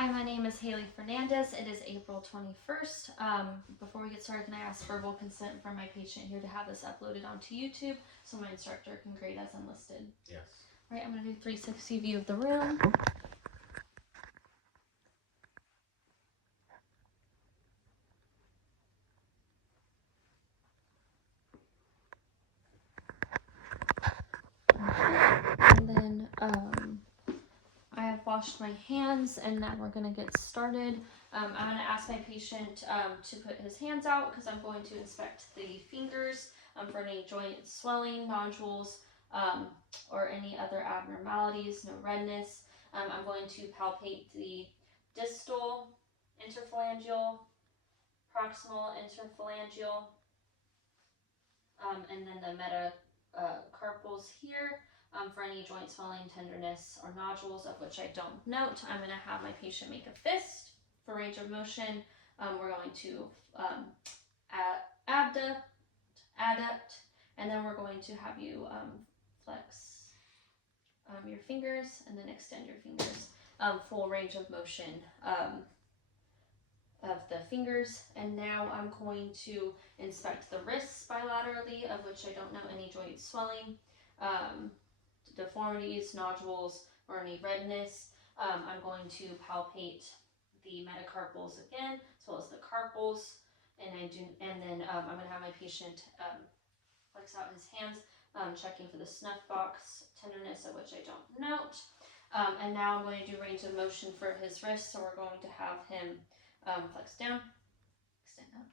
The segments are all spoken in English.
Hi, my name is Haley Fernandez. It is April 21st. Before we get started, can I ask verbal consent from my patient here to have this uploaded onto YouTube so my instructor can grade as unlisted? Yes. All right, I'm going to do 360 view of the room. And then I have washed my hands, and now we're going to get started. I'm going to ask my patient to put his hands out because I'm going to inspect the fingers for any joint swelling, nodules, or any other abnormalities, no redness. I'm going to palpate the distal, interphalangeal, proximal interphalangeal, and then the metacarpals here. For any joint swelling, tenderness, or nodules of which I don't note, I'm going to have my patient make a fist for range of motion. We're going to adduct, and then we're going to have you flex your fingers and then extend your fingers. Full range of motion of the fingers. And now I'm going to inspect the wrists bilaterally, of which I don't know any joint swelling, deformities, nodules, or any redness. I'm going to palpate the metacarpals again, as well as the carpals, and then I'm going to have my patient flex out his hands, checking for the snuff box tenderness, of which I don't note. And now I'm going to do range of motion for his wrist, so we're going to have him flex down, extend up,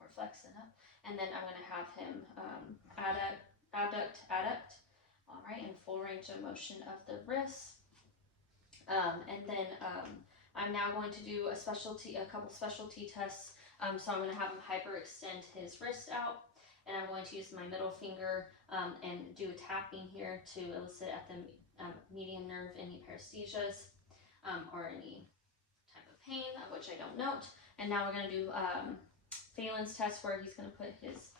or flex and up, and then I'm going to have him adduct. All right, and full range of motion of the wrist. And then I'm now going to do a couple specialty tests. So I'm going to have him hyperextend his wrist out, and I'm going to use my middle finger and do a tapping here to elicit at the median nerve any paresthesias or any type of pain, of which I don't note. And now we're going to do Phelan's test, where he's going to put his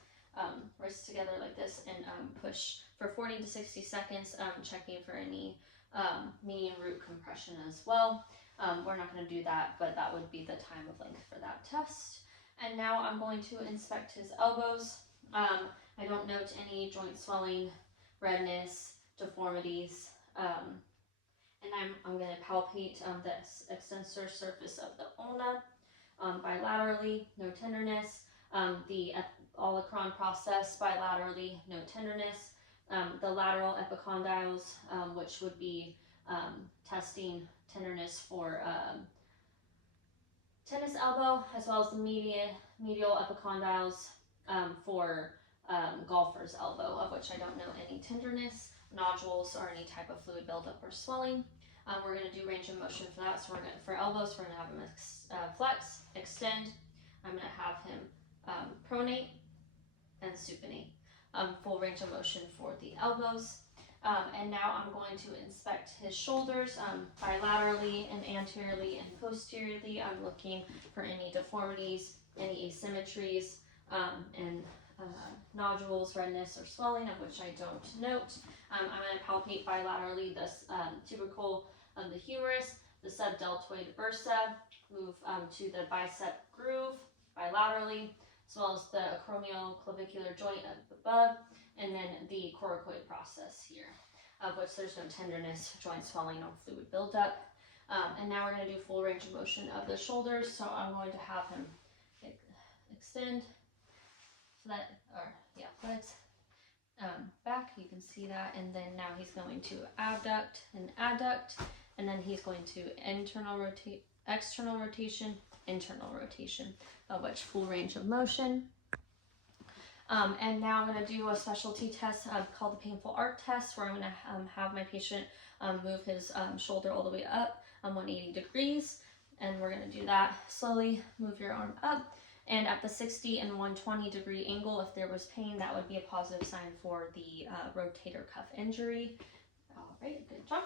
wrists together like this and push for 40 to 60 seconds, checking for any median root compression as well. We're not going to do that, but that would be the time of length for that test. And now I'm going to inspect his elbows. I don't note any joint swelling, redness, deformities, and I'm going to palpate the extensor surface of the ulna bilaterally, no tenderness. The olecron process bilaterally, no tenderness. The lateral epicondyles, which would be testing tenderness for tennis elbow, as well as the medial epicondyles for golfer's elbow, of which I don't know any tenderness, nodules, or any type of fluid buildup or swelling. We're going to do range of motion for that. So for elbows, we're going to have him flex, extend. I'm going to have him pronate and supinate. Full range of motion for the elbows. And now I'm going to inspect his shoulders bilaterally and anteriorly and posteriorly. I'm looking for any deformities, any asymmetries, and nodules, redness, or swelling, of which I don't note. I'm going to palpate bilaterally the tubercle of the humerus, the subdeltoid bursa, move to the bicep groove bilaterally, as well as the acromioclavicular joint up above, and then the coracoid process here, of which there's no tenderness, joint swelling, or fluid buildup. And now we're going to do full range of motion of the shoulders. So I'm going to have him extend, flex back. You can see that, and then now he's going to abduct and adduct, and then he's going to external rotation, internal rotation, of which full range of motion. And now I'm going to do a specialty test called the painful arc test, where I'm going to have my patient move his shoulder all the way up 180 degrees, and we're going to do that slowly. Move your arm up, and at the 60 and 120 degree angle, if there was pain, that would be a positive sign for the rotator cuff injury. All right, good job.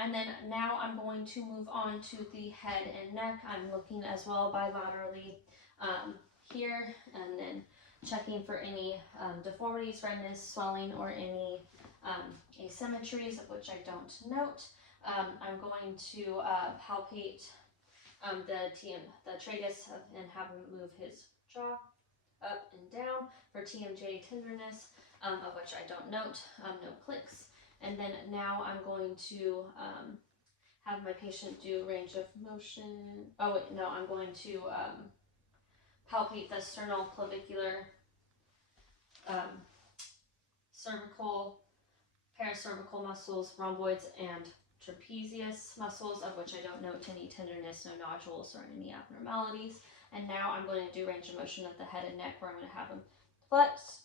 And then now I'm going to move on to the head and neck. I'm looking as well bilaterally here, and then checking for any deformities, redness, swelling, or any asymmetries, of which I don't note. I'm going to palpate the tragus and have him move his jaw up and down for TMJ tenderness, of which I don't note, no clicks. And then now I'm going to have my patient do range of motion. Oh wait, no, I'm going to palpate the sternoclavicular, cervical, paracervical muscles, rhomboids, and trapezius muscles, of which I don't note any tenderness, no nodules, or any abnormalities. And now I'm going to do range of motion of the head and neck, where I'm going to have him flex,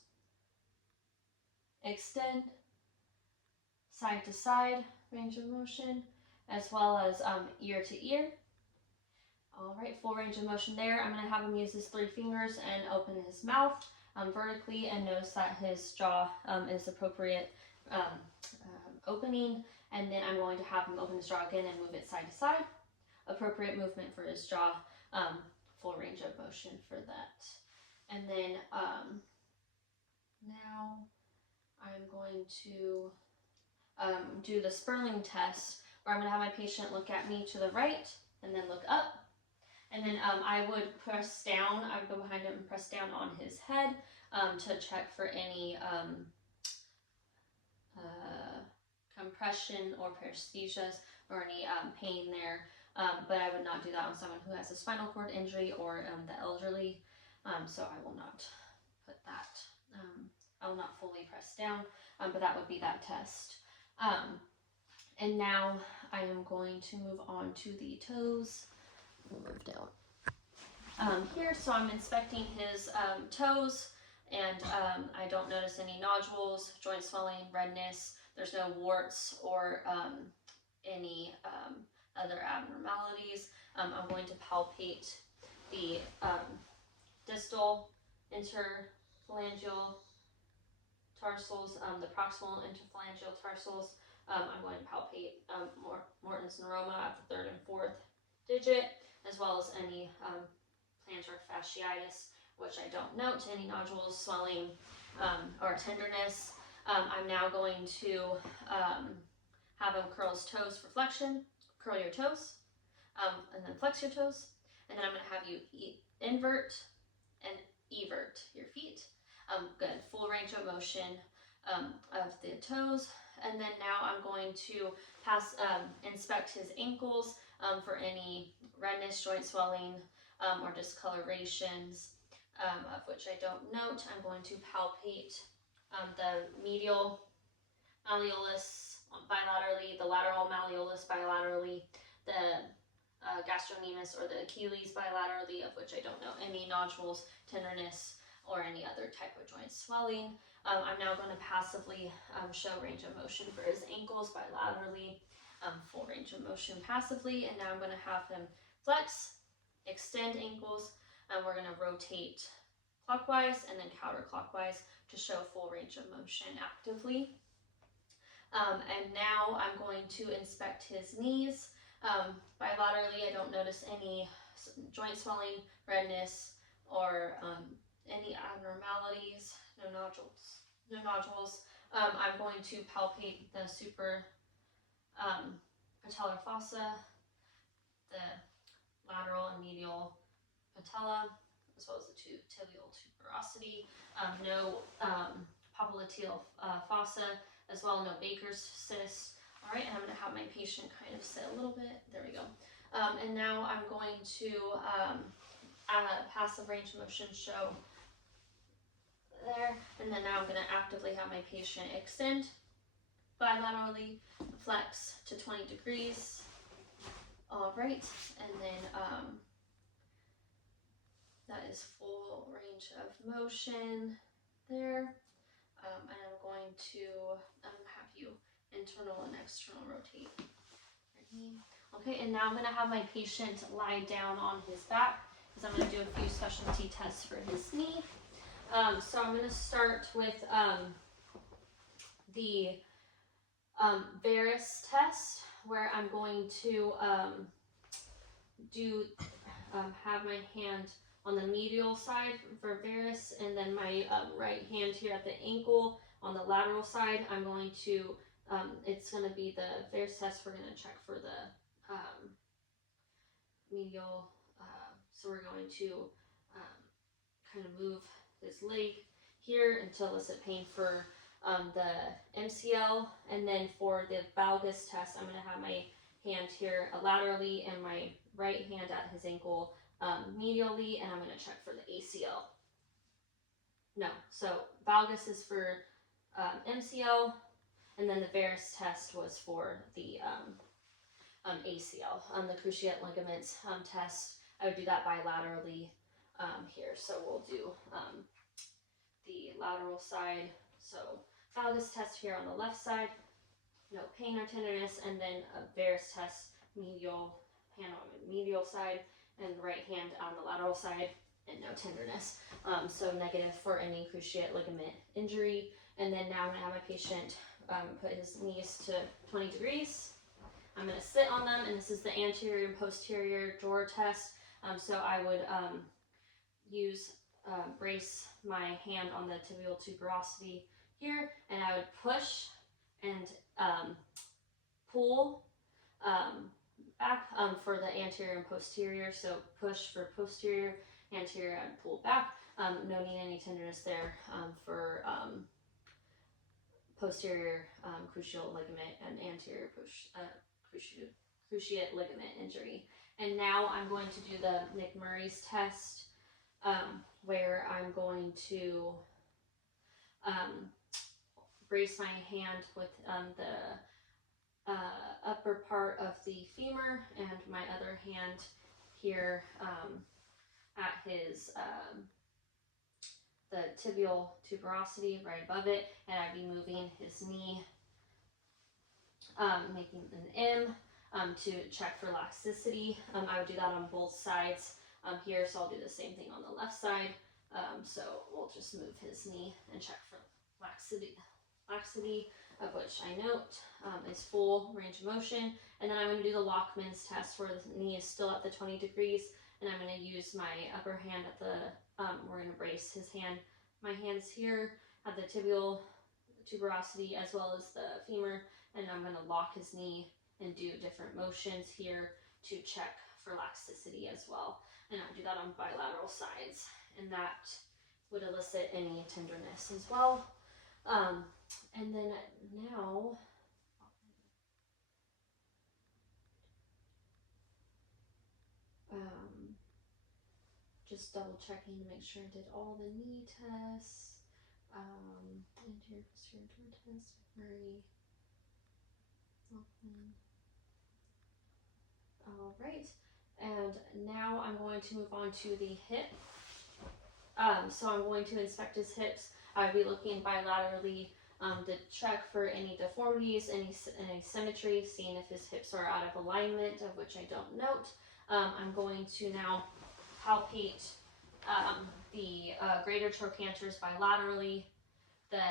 extend, side to side range of motion, as well as ear to ear. All right, full range of motion there. I'm going to have him use his 3 fingers and open his mouth vertically, and notice that his jaw is appropriate opening. And then I'm going to have him open his jaw again and move it side to side. Appropriate movement for his jaw, full range of motion for that. And then now I'm going to do the Sperling test, where I'm going to have my patient look at me to the right and then look up. And then I would press down, I would go behind him and press down on his head to check for any compression or paresthesias or any pain there. But I would not do that on someone who has a spinal cord injury or the elderly. So I will not put that, I will not fully press down, but that would be that test. And now I am going to move on to the toes. We'll move down here. So I'm inspecting his toes, and I don't notice any nodules, joint swelling, redness. There's no warts or any other abnormalities. I'm going to palpate the distal interphalangeal tarsals, the proximal interphalangeal tarsals. I'm going to palpate Morton's neuroma at the 3rd and 4th digit, as well as any plantar fasciitis, which I don't note, any nodules, swelling, or tenderness. I'm now going to have him curl his toes for flexion. Curl your toes, and then flex your toes. And then I'm going to have you invert and evert your feet. Good, full range of motion of the toes. And then now I'm going to inspect his ankles for any redness, joint swelling, or discolorations, of which I don't note. I'm going to palpate the medial malleolus bilaterally, the lateral malleolus bilaterally, the gastrocnemius or the Achilles bilaterally, of which I don't know any nodules, tenderness, or any other type of joint swelling. I'm now going to passively show range of motion for his ankles bilaterally, full range of motion passively, and now I'm going to have him flex, extend ankles, and we're going to rotate clockwise and then counterclockwise to show full range of motion actively. And now I'm going to inspect his knees. Bilaterally, I don't notice any joint swelling, redness, or any abnormalities, no nodules. I'm going to palpate the patellar fossa, the lateral and medial patella, as well as the tibial tuberosity. No popliteal fossa, as well, no Baker's cyst. All right, and I'm going to have my patient kind of sit a little bit. There we go. And now I'm going to passive range of motion show there. And then now I'm going to actively have my patient extend bilaterally, flex to 20 degrees. All right, and then that is full range of motion there. And I'm going to have you internal and external rotate your knee. Okay, and now I'm going to have my patient lie down on his back, because I'm going to do a few specialty tests for his knee. So I'm going to start with the Varus test, where I'm going to have my hand on the medial side for Varus, and then my right hand here at the ankle on the lateral side. I'm going to, it's going to be the Varus test. We're going to check for the medial. So we're going to kind of move his leg here to elicit pain for the MCL. And then for the valgus test, I'm going to have my hand here laterally and my right hand at his ankle medially, and I'm going to check for the ACL. No, so valgus is for MCL, and then the varus test was for the ACL. The cruciate ligaments test, I would do that bilaterally here. So we'll do the lateral side. So valgus test here on the left side, no pain or tenderness, and then a varus test, medial, hand on the medial side, and right hand on the lateral side, and no tenderness. So negative for any cruciate ligament injury. And then now I'm going to have my patient put his knees to 20 degrees. I'm going to sit on them, and this is the anterior and posterior drawer test. So I would brace my hand on the tibial tuberosity here, and I would push and pull back for the anterior and posterior. So push for posterior, anterior, and pull back. No need any tenderness there for posterior cruciate ligament and anterior cruciate ligament injury. And now I'm going to do the McMurray's test, where I'm going to brace my hand with the upper part of the femur, and my other hand here at his the tibial tuberosity right above it, and I'd be moving his knee, making an M to check for laxicity. I would do that on both sides here, so I'll do the same thing on the left side. So we'll just move his knee and check for laxity, of which I note is full range of motion. And then I'm going to do the Lockman's test, where the knee is still at the 20 degrees, and I'm going to use my upper hand at the, we're going to brace his hand, my hands here at the tibial tuberosity as well as the femur, and I'm going to lock his knee and do different motions here to check for laxicity as well. And I'll do that on bilateral sides, and that would elicit any tenderness as well. And then now, just double checking to make sure I did all the knee tests, anterior posterior drawer test, McMurray, Lockman. All right, and now I'm going to move on to the hip. So I'm going to inspect his hips. I'll be looking bilaterally to check for any deformities, any asymmetry, seeing if his hips are out of alignment, of which I don't note. I'm going to now palpate the greater trochanters bilaterally, the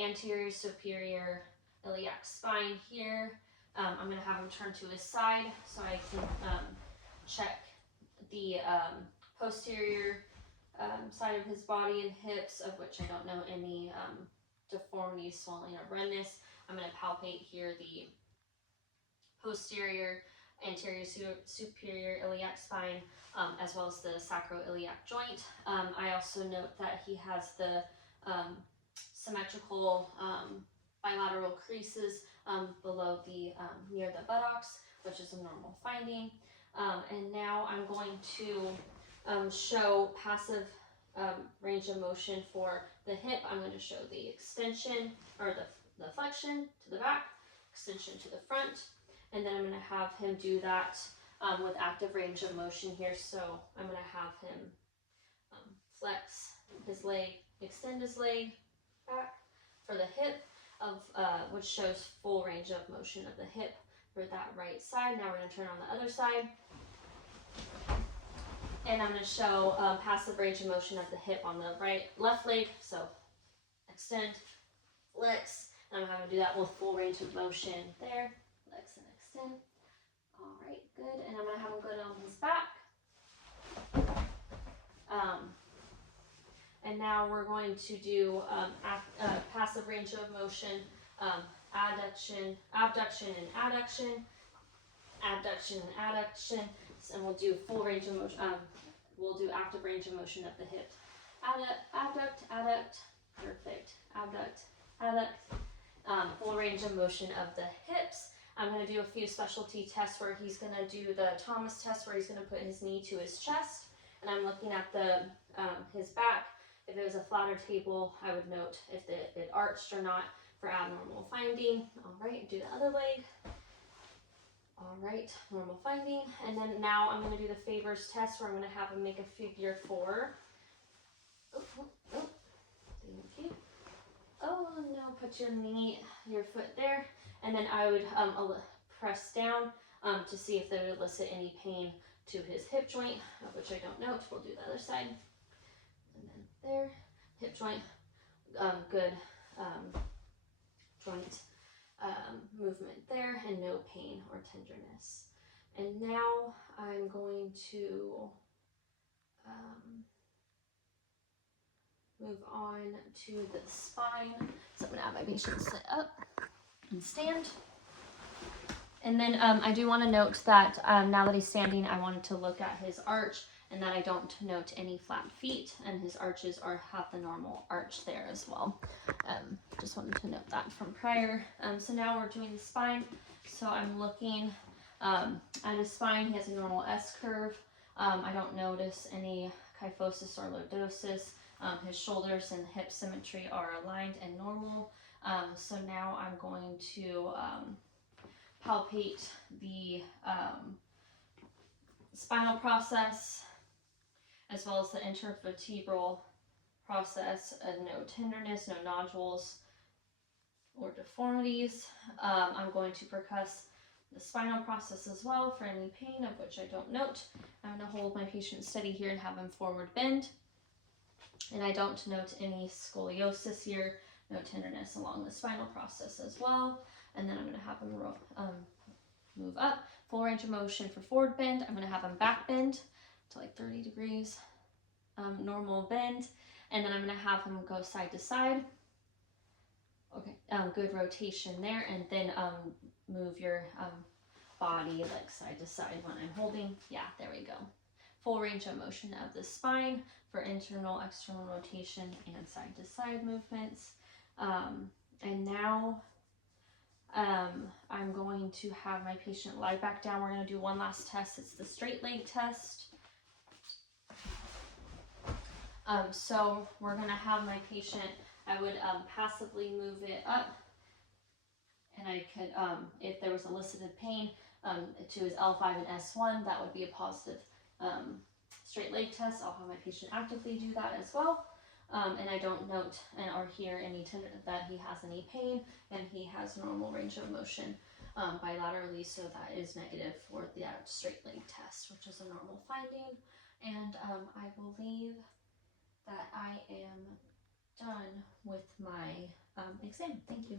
anterior superior iliac spine here. I'm going to have him turn to his side so I can check the posterior side of his body and hips, of which I don't know any deformities, swelling, or redness. I'm going to palpate here the posterior anterior superior iliac spine, as well as the sacroiliac joint. I also note that he has the symmetrical bilateral creases below the near the buttocks, which is a normal finding. And now I'm going to show passive range of motion for the hip. I'm going to show the extension, or the flexion to the back, extension to the front, and then I'm going to have him do that with active range of motion here. So I'm going to have him flex his leg, extend his leg back for the hip, which shows full range of motion of the hip for that right side. Now we're going to turn on the other side. And I'm going to show passive range of motion of the hip on the left leg. So extend, flex, and I'm going to do that with full range of motion there. Flex and extend. All right, good. And I'm going to have him go down his back. And now we're going to do passive range of motion, abduction and adduction. abduction and adduction, and we'll do full range of motion. We'll do active range of motion of the hip. Abduct, adduct, perfect. Abduct, adduct. Full range of motion of the hips. I'm going to do a few specialty tests where he's going to do the Thomas test, where he's going to put his knee to his chest, and I'm looking at the his back. If it was a flatter table, I would note if it arched or not for abnormal finding. All right, do the other leg. All right, normal finding. And then now I'm going to do the favors test, where I'm going to have him make a figure 4. Oh, thank you. Oh, no, put your foot there. And then I would press down to see if they would elicit any pain to his hip joint, which I don't note. We'll do the other side. And then there, hip joint, good joint movement there, and no pain or tenderness. And now I'm going to move on to the spine. So I'm going to have my patient sit up and stand. And then I do want to note that now that he's standing, I wanted to look at his arch, and that I don't note any flat feet, and his arches have the normal arch there as well. Just wanted to note that from prior. So now we're doing the spine. So I'm looking at his spine. He has a normal S curve. I don't notice any kyphosis or lordosis. His shoulders and hip symmetry are aligned and normal. So now I'm going to palpate the spinal process, as well as the intervertebral process. No tenderness, no nodules or deformities. I'm going to percuss the spinal process as well for any pain, of which I don't note. I'm going to hold my patient steady here and have him forward bend. And I don't note any scoliosis here, no tenderness along the spinal process as well. And then I'm going to have him move up, full range of motion for forward bend. I'm going to have him back bend to like 30 degrees, normal bend. And then I'm going to have him go side to side. Okay, good rotation there. And then move your body like side to side when I'm holding. Yeah, there we go. Full range of motion of the spine for internal, external rotation and side to side movements. And now I'm going to have my patient lie back down. We're going to do one last test. It's the straight leg test. So we're going to have my patient, I would passively move it up, and I could, if there was elicited pain to his L5 and S1, that would be a positive straight leg test. I'll have my patient actively do that as well. And I don't note or hear any that he has any pain, and he has normal range of motion bilaterally, so that is negative for the straight leg test, which is a normal finding. And I believe that I am done with my exam. Thank you.